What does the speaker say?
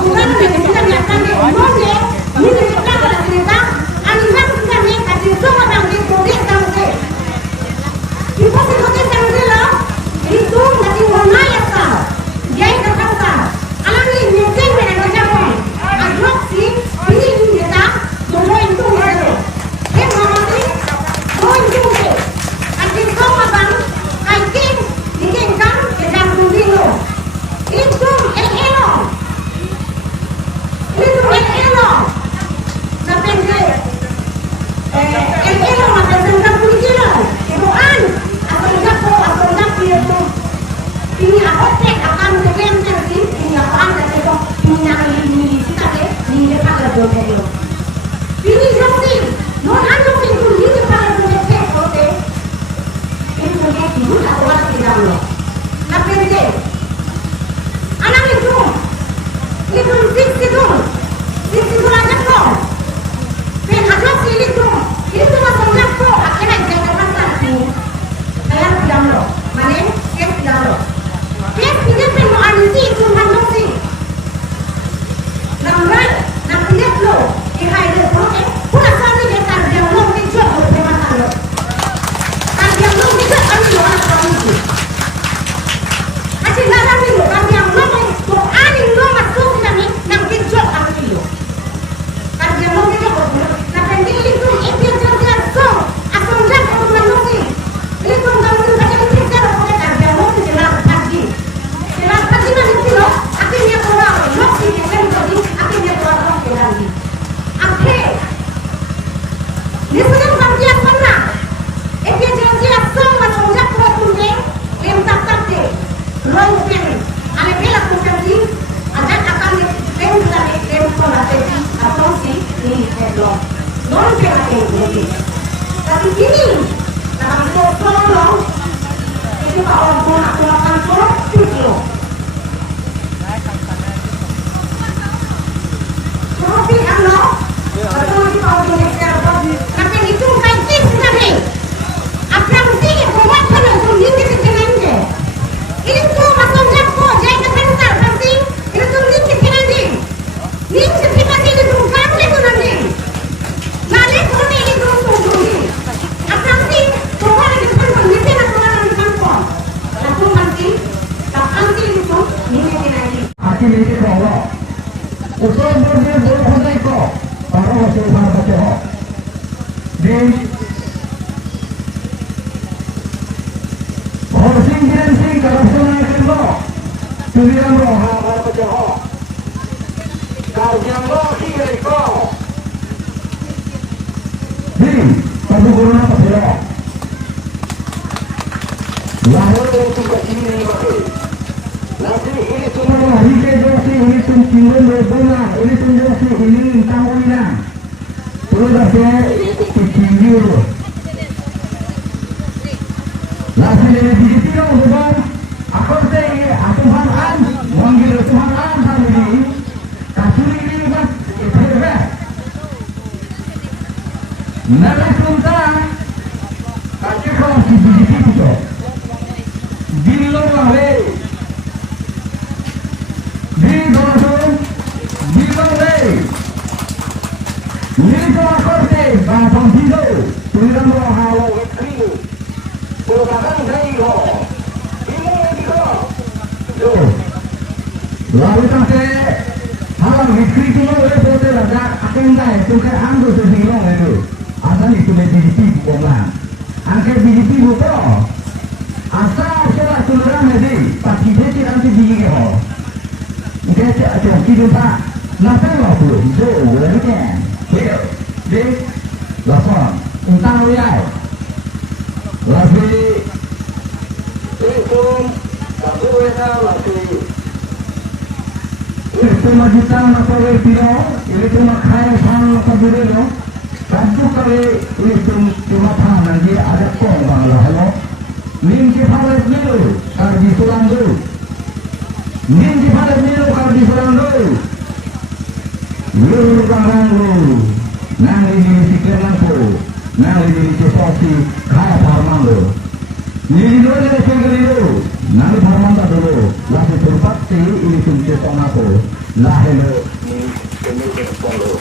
bukan sudah biasa nih ngomongnya ini kita pada cerita animan sudah nih kasih semua orang di kode sampai di pos kode sampai loh itu masih warna ya kak jadi terkata alam ini mungkin mereka jago aduk sih ini kita mau itu mereka mau sih mau itu kasih semua bang kasih bikin kan sedang dulu itu elo itu elo sampai elo maka sedang dulu itu an atau enggak itu ini apa sih akan kalian nanti ini apa dari itu ini kita ini pada dulu ini jadi non anu itu ini pada dulu oke ini mungkin itu atau lagi dalam tapi ini anak itu itu aja kok pengen sih itu masuk kok akhirnya jangan pasang sih saya bilang loh mana saya bilang loh dia pengen mau anu sih itu masuk sih namanya namanya loh hai được thôi pulang kami dia kan dia belum dijual oleh masalah kan dia belum dijual kami loh anak kami asyik nggak kami loh kami yang belum tuh ani belum masuk kami yang dijual kami loh kan dia belum dijual nah penting itu yang jangan so asal jangan kalau masuk sih itu nggak mungkin baca itu kalau boleh kan dia belum dijelas lagi nanti loh akhirnya keluar loh sih yang jadi akhirnya keluar lagi oke ini sudah bukan jelas mana dia jelas semua sejak keluar kuning yang tak deh long pen ada bela kunci ada akan pen dari pen pembaca atau si ini long long pen ini tapi ini dalam tolong itu kalau gunakan video tapi ano betul di bawah tapi itu penting sekali apa mesti buat kalau ini kekenangan ini tuh masuk jago jadi kekenangan penting itu tuh ini kekenangan ini seperti ini tuh kamu itu nanti nanti kalau ini tuh apa mesti buat di depan mesti nak keluar di kantor aku mesti tak nanti itu ini kekenangan akhirnya itu kalau usul boleh kok para hasil baca di horsing sing kalau sungai kendo tulisan roh para baca kau yang lo kiri kok di pada guna apa sih lahir itu kecil pakai nanti ini semua hari kejosi ini tinggal berbunga ini tunjosi ini tahunan terus ada itu tinggi nanti ini di sini bang aku Tuhan an manggil Tuhan an hari ini kasih ini kan itu hebat nanti sultan kasih kau si itu di luar ini korte bahasa Hindu tulisan roh halau itu bukan dari roh ini juga tuh lalu sampai halau itu oleh bote raja akan itu kan anggur sehingga itu asal itu menjadi orang angkat biji buto asal sudah tulisan ini pasti dia nanti biji kau dia cakap kita nanti lah belum jauh lagi di lapan tentang wilayah lagi itu satu wilayah lagi itu majikan atau wira itu makai sang kabiro satu kali itu cuma tangan dia ada korban lah ning kifalet nilu kardi sulandu ning kifalet nilu kardi sulandu lu baranglu nang ini sikenanku nang ini sesuatu kaya parmando ni dole segerido Nani Parmanta dulu, lagi berbakti ini sungguh sama aku. Lahelo ini kemudian polo,